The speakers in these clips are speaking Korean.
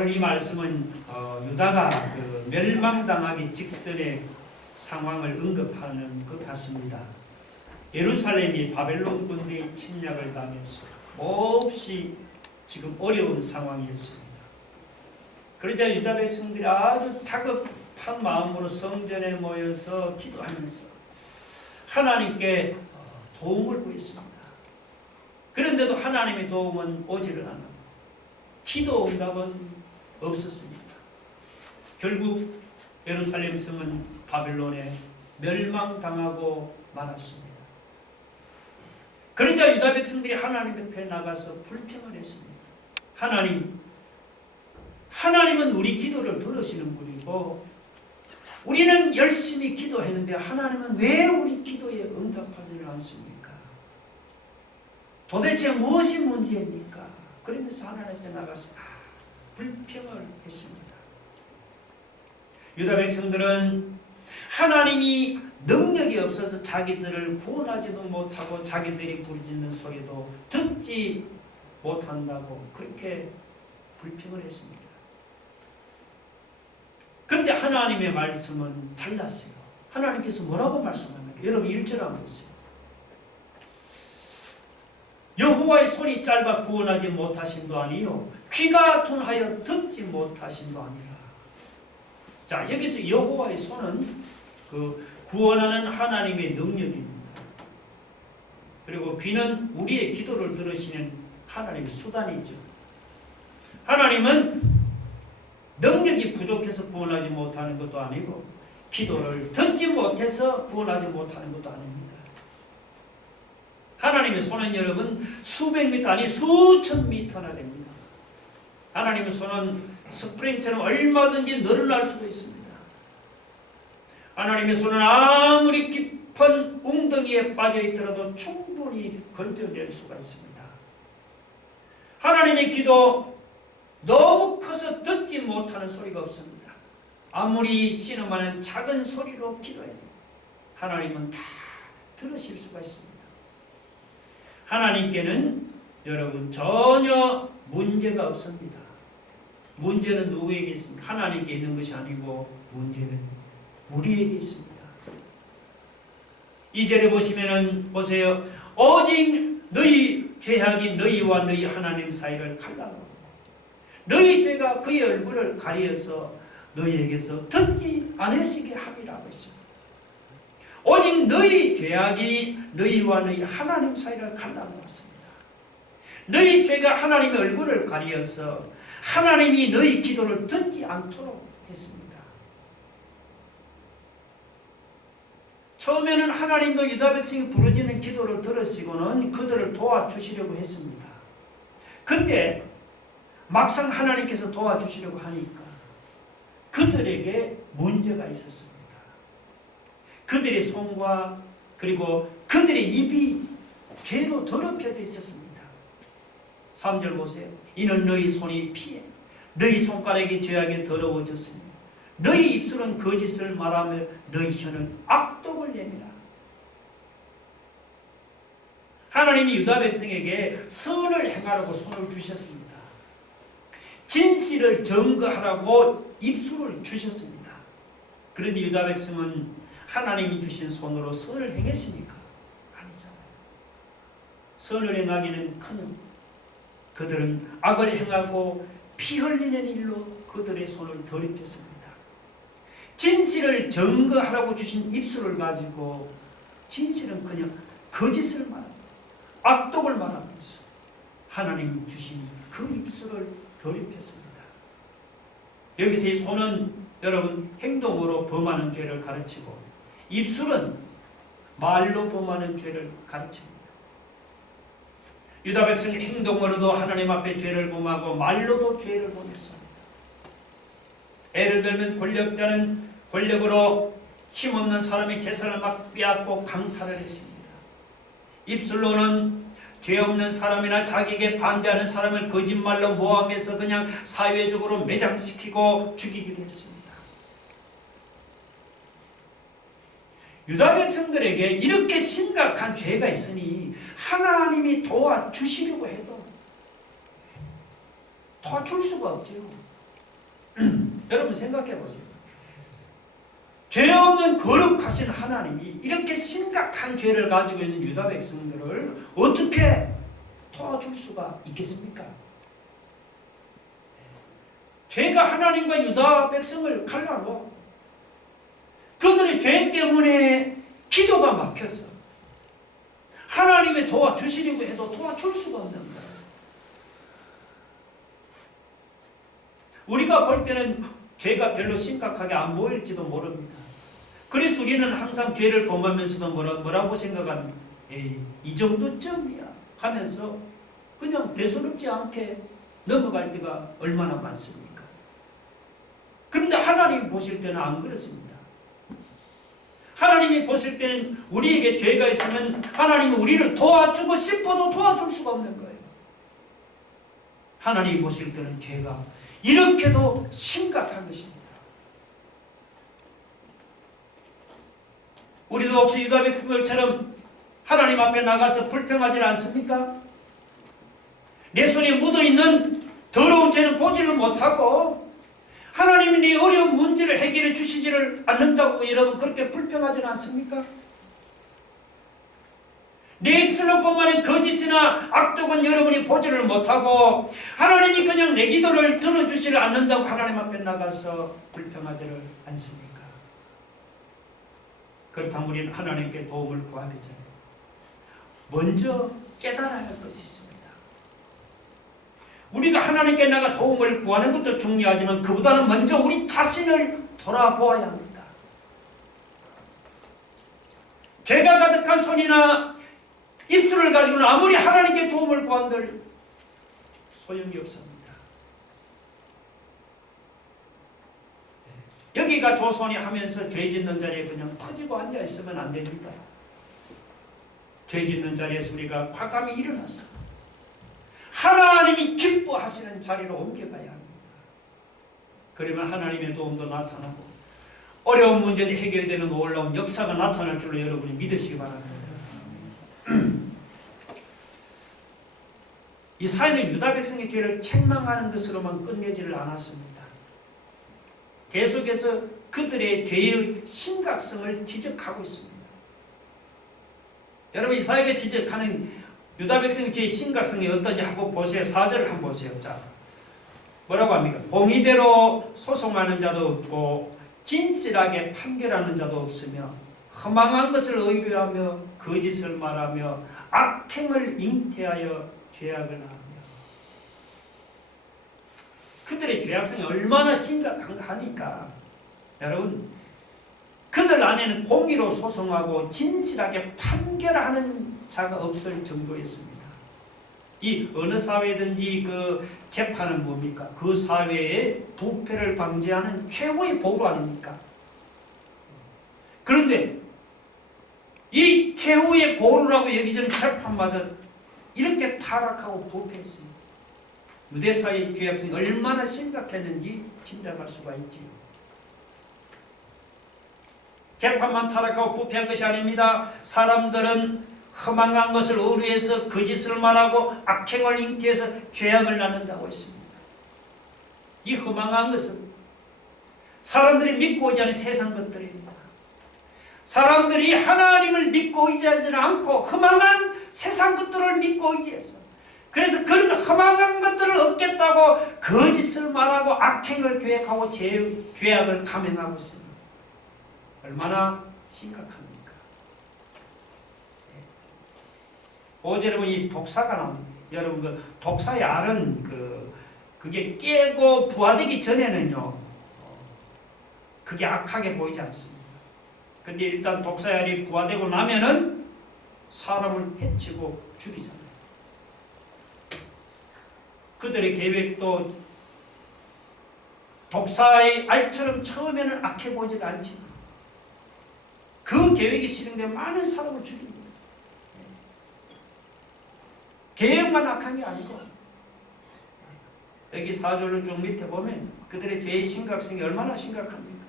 오늘 이 말씀은 유다가 그 멸망당하기 직전의 상황을 언급하는 것 같습니다. 예루살렘이 바벨론 군대의 침략을 당해서 몹시 지금 어려운 상황이었습니다. 그러자 유다 백성들이 아주 다급한 마음으로 성전에 모여서 기도하면서 하나님께 도움을 구했습니다. 그런데도 하나님의 도움은 오지를 않았고 기도 응답은 없었습니다. 결국 예루살렘 성은 바벨론에 멸망당하고 말았습니다. 그러자 유다 백성들이 하나님 앞에 나가서 불평을 했습니다. 하나님은 우리 기도를 들으시는 분이고 우리는 열심히 기도했는데 하나님은 왜 우리 기도에 응답하지를 않습니까? 도대체 무엇이 문제입니까? 그러면서 하나님 앞에 나가서 불평을 했습니다. 유다 백성들은 하나님이 능력이 없어서 자기들을 구원하지도 못하고 자기들이 부르짖는 소리도 듣지 못한다고 그렇게 불평을 했습니다. 그런데 하나님의 말씀은 달랐어요. 하나님께서 뭐라고 말씀합니까? 여러분 1절 한번 보세요. 여호와의 손이 짧아 구원하지 못하심도 아니요 귀가 둔하여 듣지 못하심도 아니라. 자, 여기서 여호와의 손은 그 구원하는 하나님의 능력입니다. 그리고 귀는 우리의 기도를 들으시는 하나님의 수단이죠. 하나님은 능력이 부족해서 구원하지 못하는 것도 아니고 기도를 듣지 못해서 구원하지 못하는 것도 아닙니다. 하나님의 손은 여러분 수백 미터 아니 수천 미터나 됩니다. 하나님의 손은 스프링처럼 얼마든지 늘어날 수도 있습니다. 하나님의 손은 아무리 깊은 웅덩이에 빠져 있더라도 충분히 건져낼 수가 있습니다. 하나님의 기도 너무 커서 듣지 못하는 소리가 없습니다. 아무리 신음하는 작은 소리로 기도해도 하나님은 다 들으실 수가 있습니다. 하나님께는 여러분 전혀 문제가 없습니다. 문제는 누구에게 있습니까? 하나님께 있는 것이 아니고 문제는 우리에게 있습니다. 2절에 보시면은 보세요. 오직 너희 죄악이 너희와 너희 하나님 사이를 갈라놓고 너희 죄가 그의 얼굴을 가리어서 너희에게서 듣지 않으시게 함이라고 했습니다. 오직 너희 죄악이 너희와 너희 하나님 사이를 갈라놓았습니다. 너희 죄가 하나님의 얼굴을 가리어서 하나님이 너희 기도를 듣지 않도록 했습니다. 처음에는 하나님도 유다 백성이 부르짖는 기도를 들으시고는 그들을 도와주시려고 했습니다. 그런데 막상 하나님께서 도와주시려고 하니까 그들에게 문제가 있었습니다. 그들의 손과 그리고 그들의 입이 죄로 더럽혀져 있었습니다. 3절 보세요. 이는 너희 손이 피해 너희 손가락이 죄악에 더러워졌으니 너희 입술은 거짓을 말하며 너희 혀는 악독을 내미라. 하나님이 유다 백성에게 선을 행하라고 손을 주셨습니다. 진실을 증거하라고 입술을 주셨습니다. 그런데 유다 백성은 하나님이 주신 손으로 선을 행했습니까? 아니잖아요. 선을 행하기는커녕 그들은 악을 행하고 피 흘리는 일로 그들의 손을 더럽혔습니다. 진실을 증거하라고 주신 입술을 가지고 진실은 그냥 거짓을 말합니다. 악독을 말하면서 하나님 주신 그 입술을 더럽혔습니다. 여기서 이 손은 여러분 행동으로 범하는 죄를 가르치고 입술은 말로 범하는 죄를 가르칩니다. 유다 백성이 행동으로도 하나님 앞에 죄를 범하고 말로도 죄를 범했습니다. 예를 들면 권력자는 권력으로 힘없는 사람이 재산을 막 빼앗고 강탈을 했습니다. 입술로는 죄 없는 사람이나 자기에게 반대하는 사람을 거짓말로 모함해서 그냥 사회적으로 매장시키고 죽이기도 했습니다. 유다 백성들에게 이렇게 심각한 죄가 있으니 하나님이 도와주시려고 해도 도와줄 수가 없죠. 여러분 생각해 보세요. 죄 없는 거룩하신 하나님이 이렇게 심각한 죄를 가지고 있는 유다 백성들을 어떻게 도와줄 수가 있겠습니까? 죄가 하나님과 유다 백성을 갈라놓고 그들의 죄 때문에 기도가 막혀서 하나님이 도와주시려고 해도 도와줄 수가 없는 거예요. 우리가 볼 때는 죄가 별로 심각하게 안 보일지도 모릅니다. 그래서 우리는 항상 죄를 범하면서도 뭐라고 생각합니까? 에이, 이 정도쯤이야 하면서 그냥 대수롭지 않게 넘어갈 때가 얼마나 많습니까? 그런데 하나님 보실 때는 안 그렇습니다. 하나님이 보실 때는 우리에게 죄가 있으면 하나님은 우리를 도와주고 싶어도 도와줄 수가 없는 거예요. 하나님이 보실 때는 죄가 이렇게도 심각한 것입니다. 우리도 혹시 유다 백성들처럼 하나님 앞에 나가서 불평하지 않습니까? 내 손에 묻어있는 더러운 죄는 보지를 못하고 하나님이 내 어려운 문제를 해결해 주시지를 않는다고 여러분 그렇게 불평하지 않습니까? 내 입술로 뿜어낸 거짓이나 악독은 여러분이 보지를 못하고 하나님이 그냥 내 기도를 들어주지를 않는다고 하나님 앞에 나가서 불평하지를 않습니까? 그렇다면 우리는 하나님께 도움을 구하기 전에 먼저 깨달아야 할 것이 있습니다. 우리가 하나님께 나가 도움을 구하는 것도 중요하지만 그보다는 먼저 우리 자신을 돌아보아야 합니다. 죄가 가득한 손이나 입술을 가지고는 아무리 하나님께 도움을 구한들 소용이 없습니다. 여기가 조선이 하면서 죄 짓는 자리에 그냥 터지고 앉아 있으면 안 됩니다. 죄 짓는 자리에서 우리가 과감히 일어나서 하나님이 기뻐하시는 자리로 옮겨가야 합니다. 그러면 하나님의 도움도 나타나고 어려운 문제는 해결되는 놀라운 역사가 나타날 줄로 여러분이 믿으시기 바랍니다. 이 사회는 유다 백성의 죄를 책망하는 것으로만 끝내지를 않았습니다. 계속해서 그들의 죄의 심각성을 지적하고 있습니다. 여러분 이 사회가 지적하는 유다 백성의 죄의 심각성이 어떤지 한번 보세요. 4절을 한번 보세요. 자, 뭐라고 합니까? 공의대로 소송하는 자도 없고 진실하게 판결하는 자도 없으며 허망한 것을 의뢰하며 거짓을 말하며 악행을 잉태하여 죄악을 하며. 그들의 죄악성이 얼마나 심각한가 하니까 여러분 그들 안에는 공의로 소송하고 진실하게 판결하는 자가 없을 정도였습니다. 이 어느 사회든지 그 재판은 뭡니까? 그 사회의 부패를 방지하는 최고의 보루 아닙니까? 그런데 이 최후의 보루라고 여기저는 재판마저 이렇게 타락하고 부패했습니다. 유대사의 죄악성이 얼마나 심각했는지 짐작할 수가 있지요. 재판만 타락하고 부패한 것이 아닙니다. 사람들은 허망한 것을 의뢰해서 거짓을 말하고 악행을 잉태해서 죄악을 낳는다고 했습니다. 이 허망한 것은 사람들이 믿고 오지 않은 세상 것들입니다. 사람들이 하나님을 믿고 의지하지 않고 허망한 세상 것들을 믿고 의지해서 그래서 그런 허망한 것들을 얻겠다고 거짓을 말하고 악행을 계획하고 죄악을 감행하고 있습니다. 얼마나 심각합니까? 5절에 보면 이 독사가 나옵니다. 여러분 그 독사의 알은 그게 깨고 부화되기 전에는요 그게 악하게 보이지 않습니다. 근데 일단 독사의 알이 부화되고 나면은 사람을 해치고 죽이잖아요. 그들의 계획도 독사의 알처럼 처음에는 악해 보이지 않지만 그 계획이 실행되면 많은 사람을 죽입니다. 계획만 악한 게 아니고 여기 4절로 쭉 밑에 보면 그들의 죄의 심각성이 얼마나 심각합니까?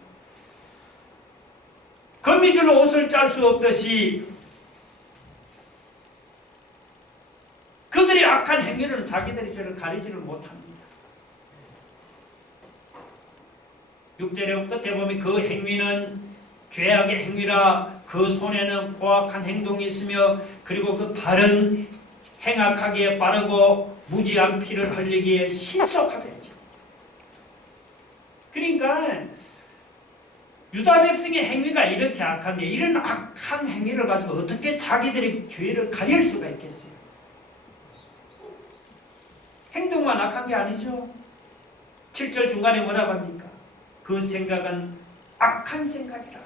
거미줄로 옷을 짤 수 없듯이 그들의 악한 행위는 자기들의 죄를 가리지를 못합니다. 6절의 끝에 보면 그 행위는 죄악의 행위라 그 손에는 포악한 행동이 있으며 그리고 그 발은 행악하기에 빠르고 무지한 피를 흘리기에 신속하겠죠. 그러니까 유다 백성의 행위가 이렇게 악한데 이런 악한 행위를 가지고 어떻게 자기들이 죄를 가릴 수가 있겠어요? 행동만 악한 게 아니죠. 7절 중간에 뭐라고 합니까? 그 생각은 악한 생각이라.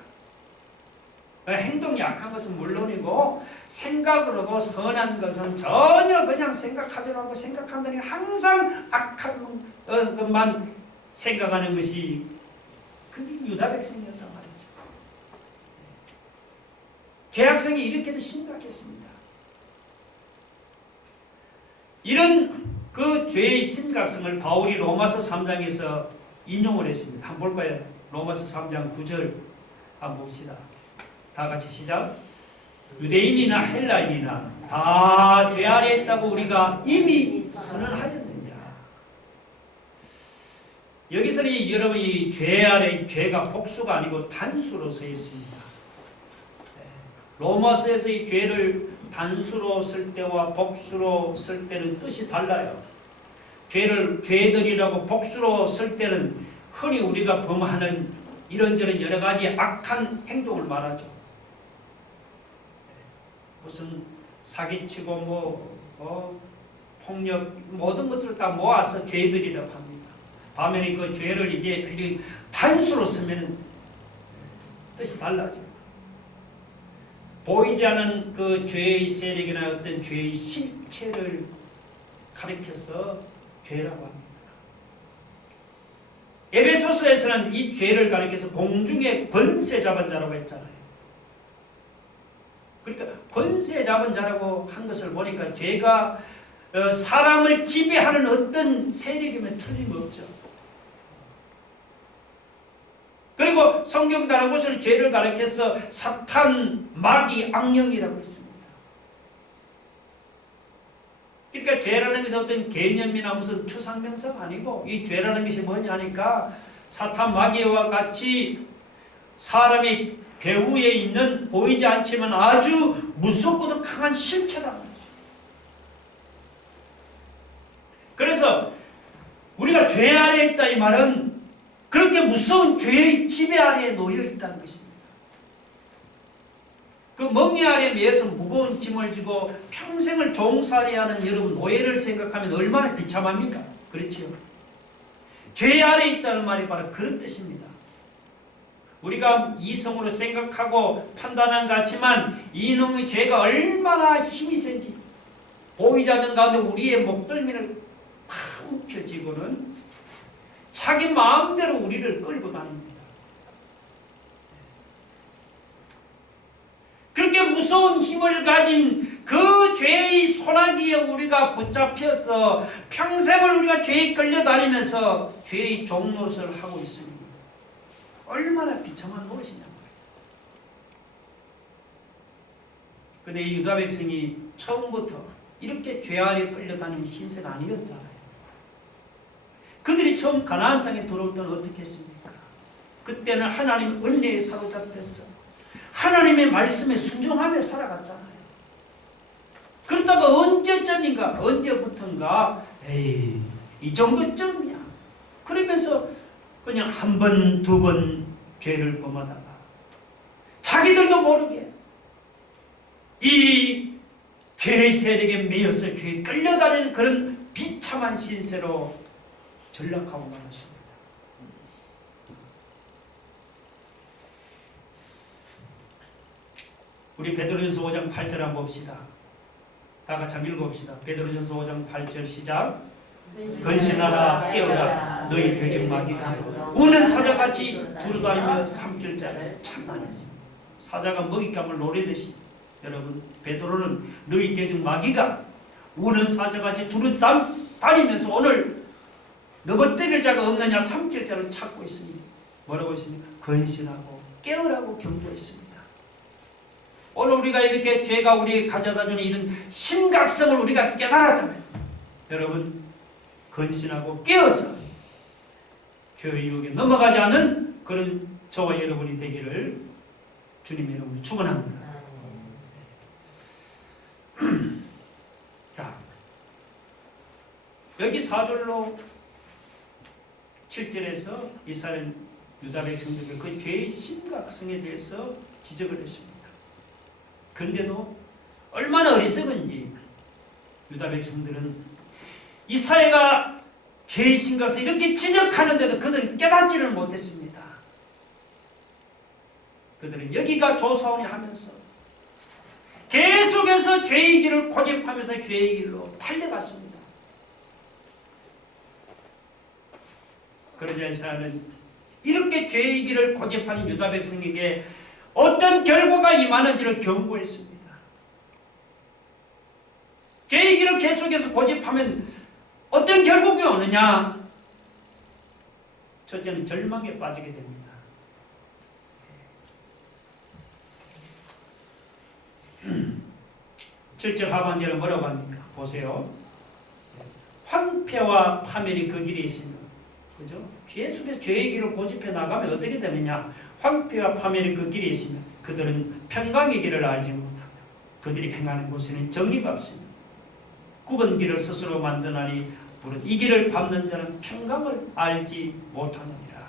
행동이 악한 것은 물론이고 생각으로도 선한 것은 전혀 그냥 생각하지 말고 생각한다니 항상 악한 것만 생각하는 것이 그게 유다 백성이었단 말이죠. 죄악성이 이렇게도 심각했습니다. 이런 그 죄의 심각성을 바울이 로마서 3장에서 인용을 했습니다. 한번 볼까요? 로마서 3장 9절 한번 봅시다. 다 같이 시작. 유대인이나 헬라인이나 다 죄 아래 있다고 우리가 이미 선언하였느니라. 여기서는 여러분 이 죄 아래 죄가 복수가 아니고 단수로 서 있습니다. 로마서에서 이 죄를 단수로 쓸 때와 복수로 쓸 때는 뜻이 달라요. 죄를 죄들이라고 복수로 쓸 때는 흔히 우리가 범하는 이런저런 여러 가지 악한 행동을 말하죠. 무슨 사기치고 폭력 모든 것을 다 모아서 죄들이라고 합니다. 반면에 그 죄를 이제 단수로 쓰면 뜻이 달라져. 보이지 않은 그 죄의 세력이나 어떤 죄의 실체를 가리켜서 죄라고 합니다. 에베소서에서는 이 죄를 가리켜서 공중의 권세 잡은 자라고 했잖아요. 그러니까 권세 잡은 자라고 한 것을 보니까 죄가 사람을 지배하는 어떤 세력이면 틀림없죠. 그리고 성경 다른 곳은 죄를 가리켜서 사탄, 마귀, 악령이라고 했습니다. 그러니까 죄라는 것이 어떤 개념이나 무슨 추상명사가 아니고 이 죄라는 것이 뭐냐 하니까 사탄, 마귀와 같이 사람의 배후에 있는 보이지 않지만 아주 무섭고도 강한 실체라는 거죠. 그래서 우리가 죄 아래에 있다 이 말은 그렇게 무서운 죄의 지배 아래에 놓여 있다는 것입니다. 그 멍에 아래에 매여서 무거운 짐을 지고 평생을 종살이 하는 여러분 노예를 생각하면 얼마나 비참합니까? 그렇지요. 죄 아래에 있다는 말이 바로 그런 뜻입니다. 우리가 이성으로 생각하고 판단한 것 같지만 이놈의 죄가 얼마나 힘이 센지 보이지 않는 가운데 우리의 목덜미를 팍 움켜쥐고는 자기 마음대로 우리를 끌고 다닙니다. 그렇게 무서운 힘을 가진 그 죄의 소나기에 우리가 붙잡혀서 평생을 우리가 죄에 끌려다니면서 죄의 종노릇을 하고 있습니다. 얼마나 비참한 노릇이냐 말이에요. 근데 이 유다 백성이 처음부터 이렇게 죄 아래 끌려다니는 신세가 아니었잖아요. 그들이 처음 가나안 땅에 들어올 때는 어떻게 했습니까? 그때는 하나님 은혜에 사로잡혔어. 하나님의 말씀에 순종하며 살아갔잖아요. 그러다가 언제쯤인가 언제부턴가 에이 이 정도쯤이야 그러면서 그냥 한 번, 두 번 죄를 범하다가 자기들도 모르게 이 죄의 세력에 매여서 죄에 끌려다니는 그런 비참한 신세로 전락하고 말았습니다. 우리 베드로전서 5장 8절 한번 봅시다. 다 같이 한번 읽어봅시다. 베드로전서 5장 8절 시작. 근신하라 깨어라 너희 배적 마귀가 우는 사자같이 두루다니며 삼킬 자를 참나했습니다. 사자가 먹잇감을 노리듯이 여러분 베드로는 너희 배적 마귀가 우는 사자같이 두루다니면서 오늘 너버뜨릴 자가 없느냐 삼킬 자를 찾고 있으니 뭐라고 했습니까? 근신하고 깨어라고 경고했습니다. 오늘 우리가 이렇게 죄가 우리에게 가져다주는 이런 심각성을 우리가 깨달았다면 여러분 근신하고 깨어서 죄의 유혹에 넘어가지 않은 그런 저와 여러분이 되기를 주님의 이름으로 축원합니다. 자, 여기 4절로 7절에서 이스라엘 유다 백성들의 그 죄의 심각성에 대해서 지적을 했습니다. 그런데도 얼마나 어리석은지 유다 백성들은 이스라엘가 죄의 심각성 이렇게 지적하는데도 그들은 깨닫지를 못했습니다. 그들은 여기가 조사오니 하면서 계속해서 죄의 길을 고집하면서 죄의 길로 달려갔습니다. 그러자 이스라엘은 이렇게 죄의 길을 고집하는 유다 백성에게 어떤 결과가 임하는지를 경고했습니다. 죄의 길을 계속해서 고집하면 어떤 결국이 오느냐? 첫째는 절망에 빠지게 됩니다. 7절 하반절은 뭐라고 합니까? 보세요. 황폐와 파멸이 그 길에 있으면, 그죠? 계속해서 죄의 길을 고집해 나가면 어떻게 되느냐? 황폐와 파멸이 그 길에 있으면 그들은 평강의 길을 알지 못하며 그들이 행하는 곳에는 정의가 없으며 굽은 길을 스스로 만드나니 무릇 이 길을 밟는 자는 평강을 알지 못하느니라.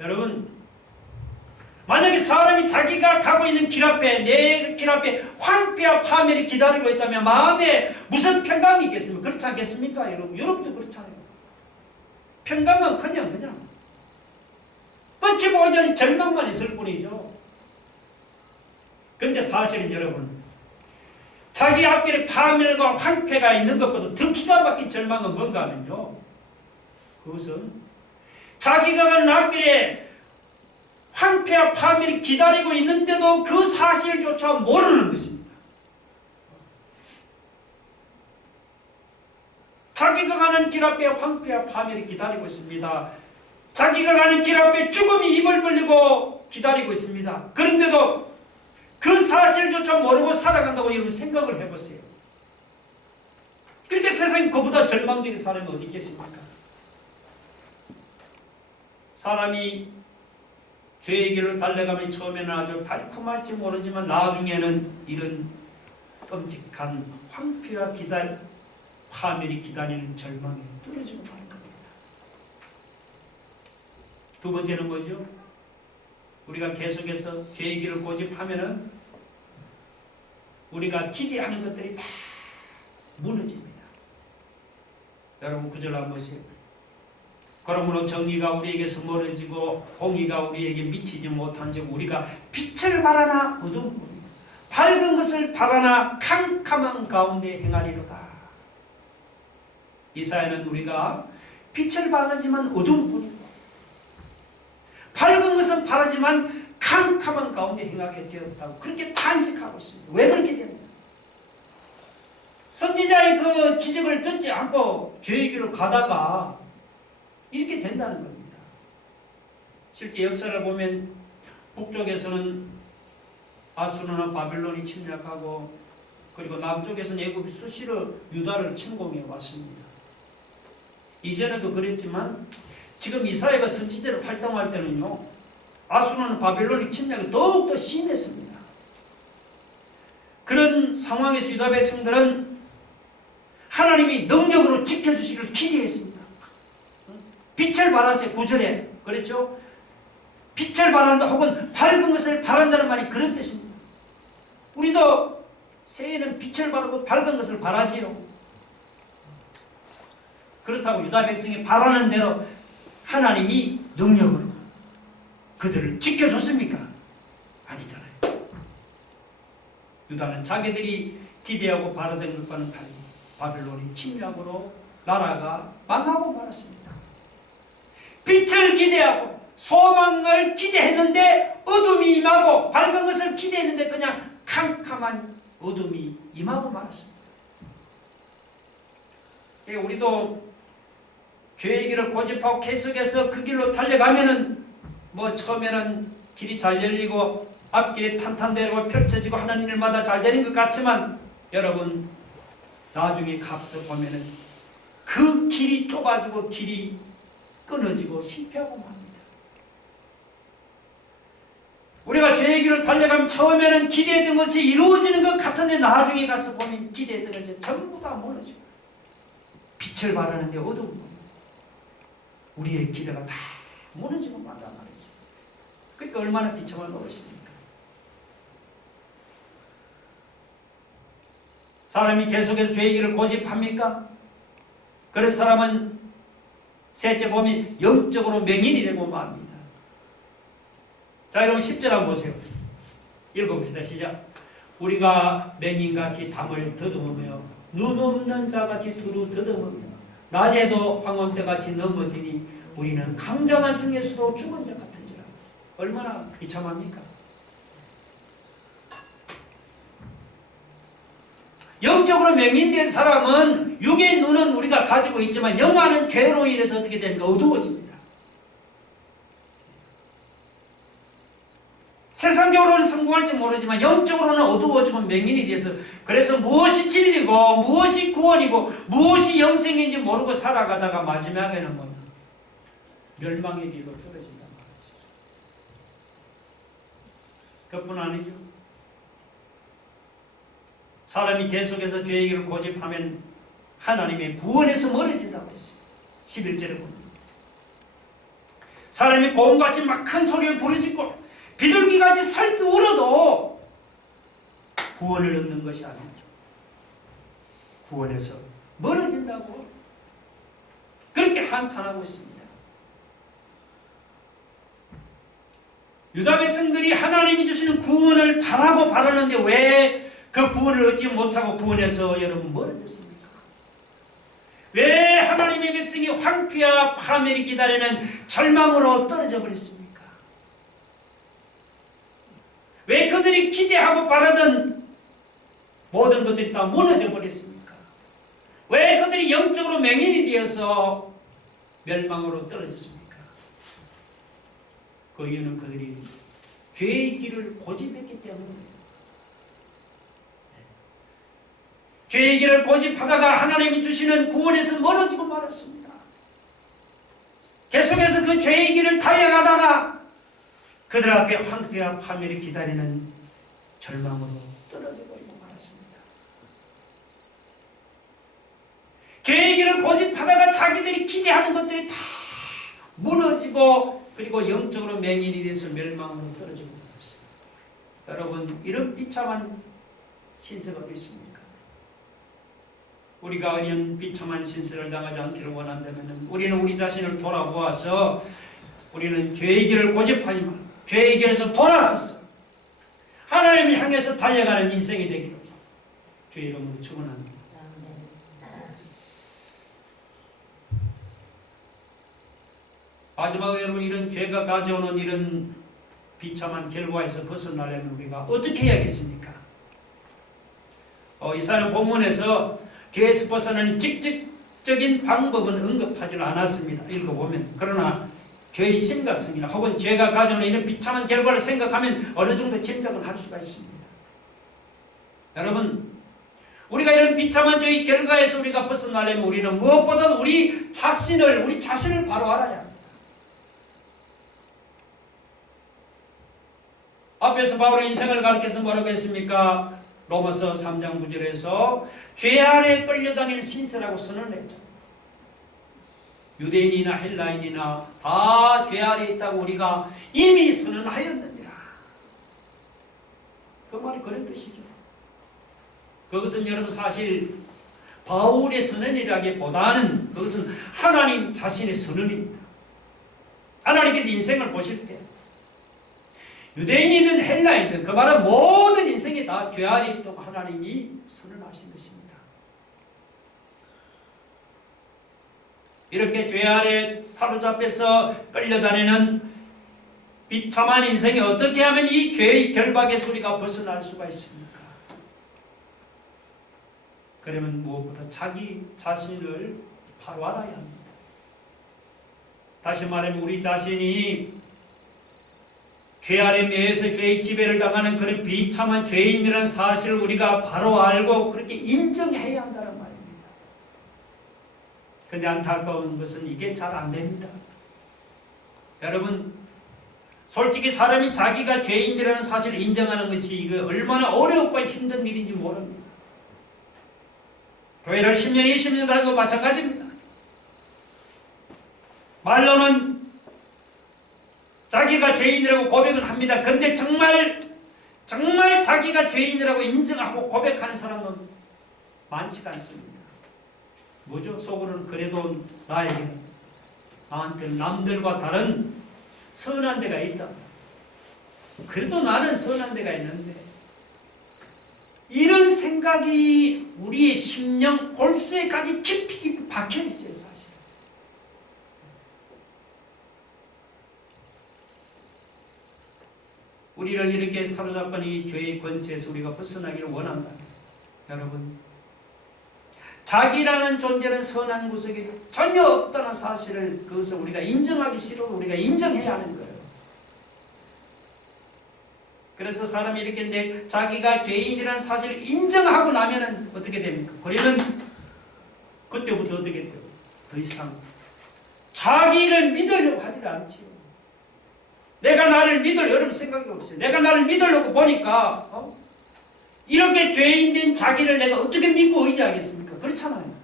여러분, 만약에 사람이 자기가 가고 있는 길 앞에, 내 길 앞에 황폐와 파멸이 기다리고 있다면 마음에 무슨 평강이 있겠습니까? 그렇지 않겠습니까? 여러분도 그렇잖아요. 평강은 그냥 끝이 보이지 않는 절망만 있을 뿐이죠. 근데 사실은 여러분, 자기 앞길에 파멸과 황폐가 있는 것보다 더 기가 막힌 절망은 뭔가 하면요, 그것은 자기가 가는 앞길에 황폐와 파멸이 기다리고 있는데도 그 사실조차 모르는 것입니다. 자기가 가는 길 앞에 황폐와 파멸이 기다리고 있습니다. 자기가 가는 길 앞에 죽음이 입을 벌리고 기다리고 있습니다. 그런데도 그 사실조차 모르고 살아간다고 여러분 생각을 해보세요. 그렇게 세상에 그보다 절망적인 사람이 어디 있겠습니까? 사람이 죄의 길을 달려가면 처음에는 아주 달콤할지 모르지만 나중에는 이런 끔찍한 황폐와 파멸이 기다리는 절망에 떨어지고 마는 겁니다. 두 번째는 뭐죠? 우리가 계속해서 죄의 길을 고집하면은 우리가 기대하는 것들이 다 무너집니다. 여러분 9절 한번 보세요. 그러므로 정의가 우리에게서 멀어지고 공의가 우리에게 미치지 못한즉 우리가 빛을 바라나 어두운 뿐이요 밝은 것을 바라나 캄캄한 가운데 행하리로다. 이사야는 우리가 빛을 바라지만 어두운 뿐이고 밝은 것은 바라지만 캄캄한 가운데 행하게 되었다고 그렇게 탄식하고 있습니다. 왜 그렇게 됩니까? 선지자의 그 지적을 듣지 않고 죄의 길로 가다가 이렇게 된다는 겁니다. 실제 역사를 보면 북쪽에서는 아수르나 바벨론이 침략하고 그리고 남쪽에서는 애굽이 수시로 유다를 침공해 왔습니다. 이전에도 그랬지만 지금 이사야가 선지자로 활동할 때는요, 아수르나 바벨론이 침략이 더욱더 심했습니다. 그런 상황에서 유다 백성들은 하나님이 능력으로 지켜주시기를 기대했습니다. 빛을 발하세요. 9절에 그랬죠? 빛을 바란다 혹은 밝은 것을 바란다는 말이 그런 뜻입니다. 우리도 새해에는 빛을 바라고 밝은 것을 바라지요. 그렇다고 유다 백성이 바라는 대로 하나님이 능력으로 그들을 지켜줬습니까? 아니잖아요. 유다는 자기들이 기대하고 바라던 것과는 달리 바벨론의 침략으로 나라가 망하고 말았습니다. 빛을 기대하고 소망을 기대했는데 어둠이 임하고 밝은 것을 기대했는데 그냥 캄캄한 어둠이 임하고 말았습니다. 우리도 죄의 길을 고집하고 계속해서 그 길로 달려가면은 뭐 처음에는 길이 잘 열리고 앞길이 탄탄대로 펼쳐지고 하는 일마다 잘 되는 것 같지만 여러분 나중에 값을 보면은 그 길이 좁아지고 길이 끊어지고 실패하고 맙니다. 우리가 죄의 길을 달려가면 처음에는 기대했던 것이 이루어지는 것 같은데 나중에 가서 보면 기대했던 것이 전부 다 무너지고 빛을 발하는데 어두운 겁니다. 우리의 기대가 다 무너지고 만단 말이죠. 그러니까 얼마나 비참한 노릇입니까? 사람이 계속해서 죄의 길을 고집합니까? 그런 사람은 셋째 보면 영적으로 맹인이 되고 맙니다. 자, 여러분 10절 한번 보세요. 읽어봅시다. 시작. 우리가 맹인같이 담을 더듬으며 눈 없는 자같이 두루 더듬으며 낮에도 황혼때같이 넘어지니 우리는 강장한 중에서도 죽은 자 같은지라. 얼마나 비참합니까? 영적으로 맹인된 사람은 육의 눈은 우리가 가지고 있지만 영화는 죄로 인해서 어떻게 됩니까? 어두워집니다. 세상적으로는 성공할지 모르지만 영적으로는 어두워지고 맹인이 돼서 그래서 무엇이 진리고 무엇이 구원이고 무엇이 영생인지 모르고 살아가다가 마지막에는 뭐 멸망의 길로 떨어진단 말이죠. 그뿐 아니죠. 사람이 계속해서 죄의 길을 고집하면 하나님의 구원에서 멀어진다고 했어요. 11절에 보면 사람이 고음같이 막 큰 소리를 부르짖고 비둘기같이 설피 울어도 구원을 얻는 것이 아니죠. 구원에서 멀어진다고 그렇게 한탄하고 있습니다. 유다 백성들이 하나님이 주시는 구원을 바라고 바라는데 왜 그 구원을 얻지 못하고 구원에서 여러분 멀어졌습니까? 왜 하나님의 백성이 황폐와 파멸이 기다리는 절망으로 떨어져 버렸습니까? 왜 그들이 기대하고 바라던 모든 것들이 다 무너져 버렸습니까? 왜 그들이 영적으로 맹인이 되어서 멸망으로 떨어졌습니까? 그 이유는 그들이 죄의 길을 고집했기 때문입니다. 죄의 길을 고집하다가 하나님이 주시는 구원에서 멀어지고 말았습니다. 계속해서 그 죄의 길을 달려가다가 그들 앞에 황폐와 파멸이 기다리는 절망으로 떨어져 버리고 말았습니다. 죄의 길을 고집하다가 자기들이 기대하는 것들이 다 무너지고 그리고 영적으로 맹인이 돼서 멸망으로 떨어지고 말았습니다. 여러분, 이런 비참한 신세가 있습니까? 우리가 이런 비참한 신세를 당하지 않기를 원한다면 우리는 우리 자신을 돌아보아서 우리는 죄의 길을 고집하지 말고 죄의 길에서 돌아서서 하나님을 향해서 달려가는 인생이 되기를 주의 이름으로 축원합니다. 마지막으로 여러분, 이런 죄가 가져오는 이런 비참한 결과에서 벗어나려면 우리가 어떻게 해야겠습니까? 이사야 본문에서 죄에서 벗어나는 직접적인 방법은 언급하지 않았습니다. 읽어보면. 그러나 죄의 심각성이나 혹은 죄가 가져오는 이런 비참한 결과를 생각하면 어느 정도 짐작을 할 수가 있습니다. 여러분, 우리가 이런 비참한 죄의 결과에서 우리가 벗어나려면 우리는 무엇보다도 우리 자신을 바로 알아야 합니다. 앞에서 바울의 인생을 가르쳐서 뭐라고 했습니까? 로마서 3장 9절에서 죄 아래 끌려다니는 신세라고 선언을 했죠. 유대인이나 헬라인이나 다 죄 아래 있다고 우리가 이미 선언하였느니라. 그 말이 그런 뜻이죠. 그것은 여러분 사실 바울의 선언이라기보다는 그것은 하나님 자신의 선언입니다. 하나님께서 인생을 보실 때 유대인이든 헬라인이든 그 말은 모든 인생이 다 죄 아래 있다고 하나님이 선언하신 것입니다. 이렇게 죄 아래 사로잡혀서 끌려다니는 비참한 인생에 어떻게 하면 이 죄의 결박에서 우리가 벗어날 수가 있습니까? 그러면 무엇보다 자기 자신을 바로 알아야 합니다. 다시 말하면 우리 자신이 죄 아래 매여서 죄의 지배를 당하는 그런 비참한 죄인이라는 사실을 우리가 바로 알고 그렇게 인정해야 한다는 말입니다. 근데 안타까운 것은 이게 잘 안 됩니다. 여러분, 솔직히 사람이 자기가 죄인이라는 사실을 인정하는 것이 이거 얼마나 어렵고 힘든 일인지 모릅니다. 교회를 10년, 20년 다니고 마찬가지입니다. 말로는 자기가 죄인이라고 고백은 합니다. 그런데 정말 자기가 죄인이라고 인정하고 고백하는 사람은 많지가 않습니다. 뭐죠? 속으로는 그래도 나한테 남들과 다른 선한 데가 있다. 그래도 나는 선한 데가 있는데, 이런 생각이 우리의 심령 골수에까지 깊이 박혀 있어요, 사실. 우리를 이렇게 사로잡은 이 죄의 권세에서 우리가 벗어나기를 원한다. 여러분, 자기라는 존재는 선한 구석이 전혀 없다는 사실을 그것을 우리가 인정하기 싫어도 우리가 인정해야 하는 거예요. 그래서 사람이 이렇게 자기가 죄인이라는 사실을 인정하고 나면은 어떻게 됩니까? 그러면 그때부터 어떻게 돼요? 더 이상 자기를 믿으려고 하지 않지요. 내가 나를 믿을 여러분 생각이 없어요. 내가 나를 믿으려고 보니까 이렇게 죄인된 자기를 내가 어떻게 믿고 의지하겠습니까? 그렇잖아요.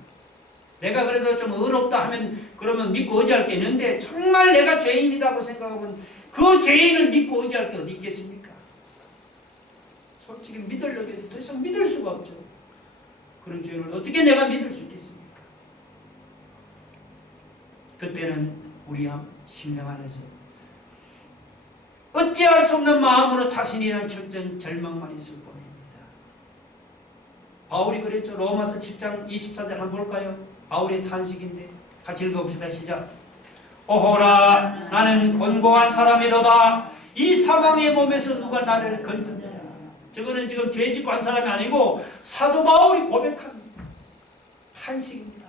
내가 그래도 좀 의롭다 하면 그러면 믿고 의지할 게 있는데, 정말 내가 죄인이라고 생각하면 그 죄인을 믿고 의지할 게 어디 있겠습니까? 솔직히 믿으려고 해도 더 이상 믿을 수가 없죠. 그런 죄인을 어떻게 내가 믿을 수 있겠습니까? 그때는 우리 심령 안에서 어찌할 수 없는 마음으로 자신에 대한 철저한 절망만 있을 뿐입니다. 바울이 그랬죠. 로마서 7장 24절 한번 볼까요? 바울의 탄식인데 같이 읽어봅시다. 시작. 오호라, 나는 곤고한 사람이로다. 이 사망의 몸에서 누가 나를 건져내랴. 저거는 지금 죄 짓고 한 사람이 아니고 사도 바울이 고백한 탄식입니다.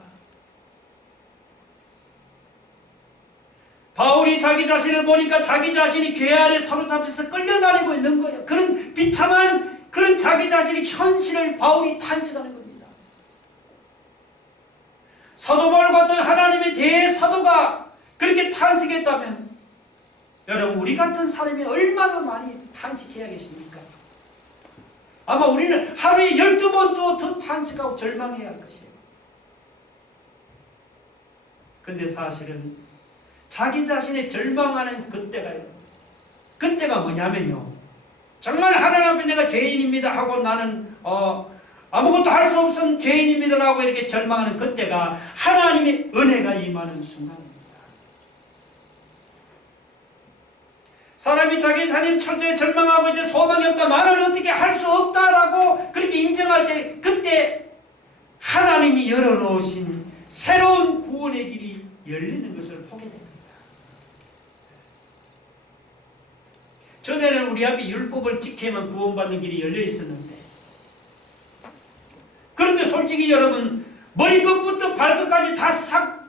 바울이 자기 자신을 보니까 자기 자신이 죄 아래 사로잡혀서 끌려다니고 있는 거예요. 그런 비참한 그런 자기 자신의 현실을 바울이 탄식하는 겁니다. 사도 바울 같은 하나님의 대사도가 그렇게 탄식했다면 여러분, 우리 같은 사람이 얼마나 많이 탄식해야겠습니까? 아마 우리는 하루에 12번도 더 탄식하고 절망해야 할 것이에요. 근데 사실은 자기 자신의 절망하는 그때가 뭐냐면요, 정말 하나님 앞에 내가 죄인입니다 하고 나는 아무것도 할 수 없은 죄인입니다 라고 이렇게 절망하는 그때가 하나님의 은혜가 임하는 순간입니다. 사람이 자기 자신 철저히 절망하고 이제 소망이 없다, 나는 어떻게 할 수 없다라고 그렇게 인정할 때, 그때 하나님이 열어놓으신 새로운 구원의 길이 열리는 것을 보게 됩니다. 전에는 우리 앞에 율법을 지켜야만 구원받는 길이 열려 있었는데, 그런데 솔직히 여러분, 머리끝부터 발끝까지 다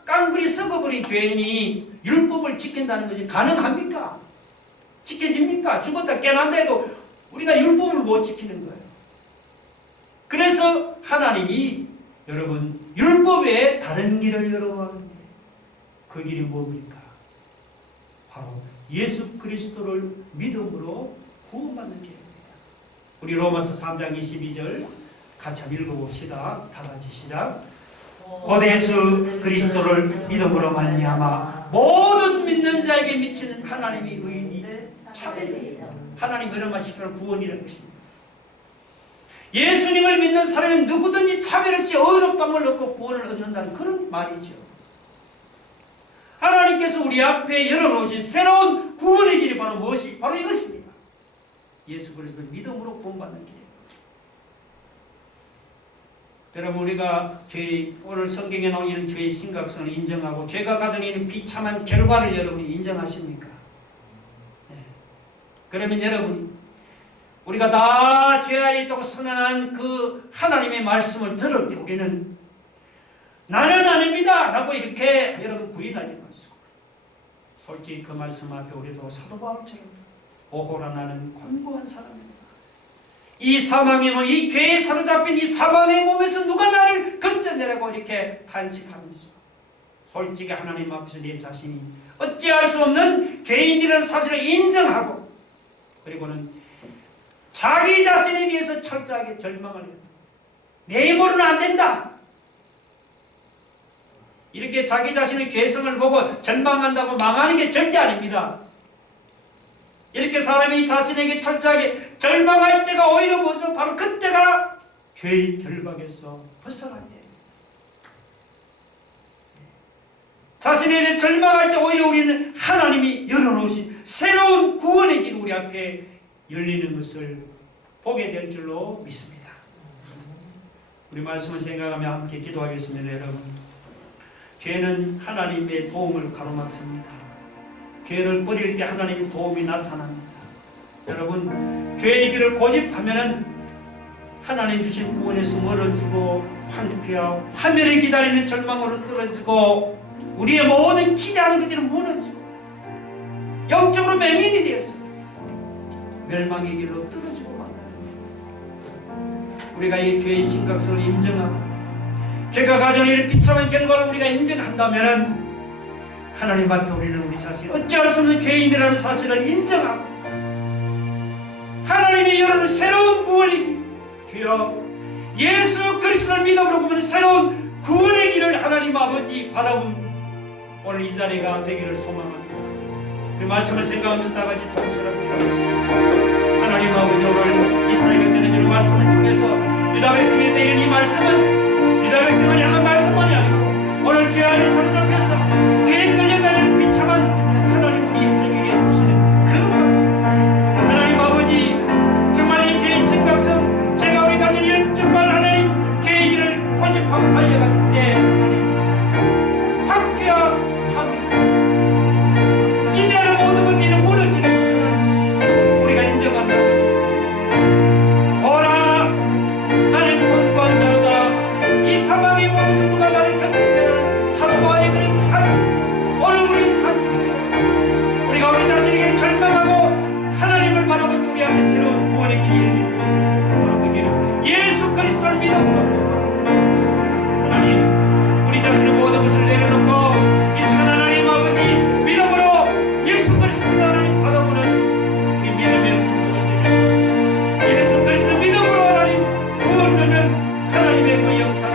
깡그리 썩어버린 죄인이 율법을 지킨다는 것이 가능합니까? 지켜집니까? 죽었다 깨난다 해도 우리가 율법을 못 지키는 거예요. 그래서 하나님이 여러분 율법 외에 다른 길을 열어놓았는데, 그 길이 뭡니까? 바로 예수 그리스도를 믿음으로 구원받는 길입니다. 우리 로마서 3장 22절 같이 한번 읽어봅시다. 다 같이 시작. 곧 예수 그리스도를 믿음으로 말미암아 모든 믿는 자에게 미치는 하나님의 의인이 차별입니다. 하나님 이런 말시키는 구원이라는 것입니다. 예수님을 믿는 사람은 누구든지 차별 없이 의롭다함을 얻고 구원을 얻는다는 그런 말이죠. 하나님께서 우리 앞에 열어놓으신 새로운 구원의 길이 바로 무엇이? 바로 이것입니다. 예수 그리스도를 믿음으로 구원받는 길이에요. 여러분, 우리가 오늘 성경에 나온 이런 죄의 심각성을 인정하고 죄가 가져오는 이런 비참한 결과를 여러분이 인정하십니까? 네. 그러면 여러분, 우리가 다 죄 아래 있다고 선언한 그 하나님의 말씀을 들을 때 우리는 나는 아닙니다 라고 이렇게 여러분 부인하지 마시고, 솔직히 그 말씀 앞에 우리도 사도 바울처럼 오호라, 나는 곤고한 사람입니다. 이 사망의 몸, 이 죄에 사로잡힌 이 사망의 몸에서 누가 나를 건져내라고 이렇게 탄식하면서 솔직히 하나님 앞에서 내 자신이 어찌할 수 없는 죄인이라는 사실을 인정하고, 그리고는 자기 자신에 대해서 철저하게 절망을 해요. 내 힘으로는 안 된다. 이렇게 자기 자신의 죄성을 보고 절망한다고 망하는 게 절대 아닙니다. 이렇게 사람이 자신에게 철저하게 절망할 때가 오히려 뭐죠? 바로 그때가 죄의 결박에서 벗어날 때. 자신에 대해 절망할 때 오히려 우리는 하나님이 열어놓으신 새로운 구원의 길 우리 앞에 열리는 것을 보게 될 줄로 믿습니다. 우리 말씀을 생각하며 함께 기도하겠습니다. 여러분, 죄는 하나님의 도움을 가로막습니다. 죄를 버릴 때 하나님의 도움이 나타납니다. 여러분, 죄의 길을 고집하면은 하나님 주신 구원에서 멀어지고 황폐하고 화면에 기다리는 절망으로 떨어지고 우리의 모든 기대하는 것들은 무너지고 영적으로 맹인이 되어서 멸망의 길로 떨어지고 만나는, 우리가 이 죄의 심각성을 인정하고 죄가 가져온 이 비참한 결과를 우리가 인정한다면 하나님 앞에 우리는 우리 자신 어찌할 수 없는 죄인이라는 사실을 인정하고 하나님이 열어놓은 새로운 구원의 길, 주여 예수 그리스도를 믿음으로 보면 새로운 구원의 길을 하나님 아버지 바라본 오늘 이 자리가 되기를 소망합니다. 우리 말씀을 생각하면서 다 같이 동서로 기도하겠습니다. 하나님 아버지, 오늘 이스라엘가 전해주는 말씀을 통해서 유다 백성에 내린 이 말씀은 유다 백성을 향한 말씀만이 아니고 오늘 죄 안에 사로잡혀서 죄에 끌려다니는 비참한 하나님 우리 인생에게 주시는 그 말씀, 하나님 아버지, 정말 이 죄의 심각성, 죄가 우리 가진 이런 정말 하나님 죄의 길을 고집하고 달려갈 때 황폐와 기대하는 모든 것들이 무너지는 하나님 우리가 인정한다. 오라, 나는 곤고한 자로다. 이 사망의 몸에서 누가 나를 견뎌내라는 사도 바울의 그런 탄식, 오늘 우리는 탄식이 되었습니다. 우리가 우리 자신에게 절망하고 하나님을 바라볼 때 우리 앞에 새로운 구원의 길이 열리는 것입니다. 바로 그 길은 예수 그리스도를 믿음으로 하나님, 우리 자신의 모든 것을 내려놓고 이 시간 하나님 아버지 믿음으로 예수 그리스도를 하나님 바라보는 우리 믿음의 성도들 되게, 예수 그리스도를 믿음으로 하나님 구원하는 하나님의 그 역사가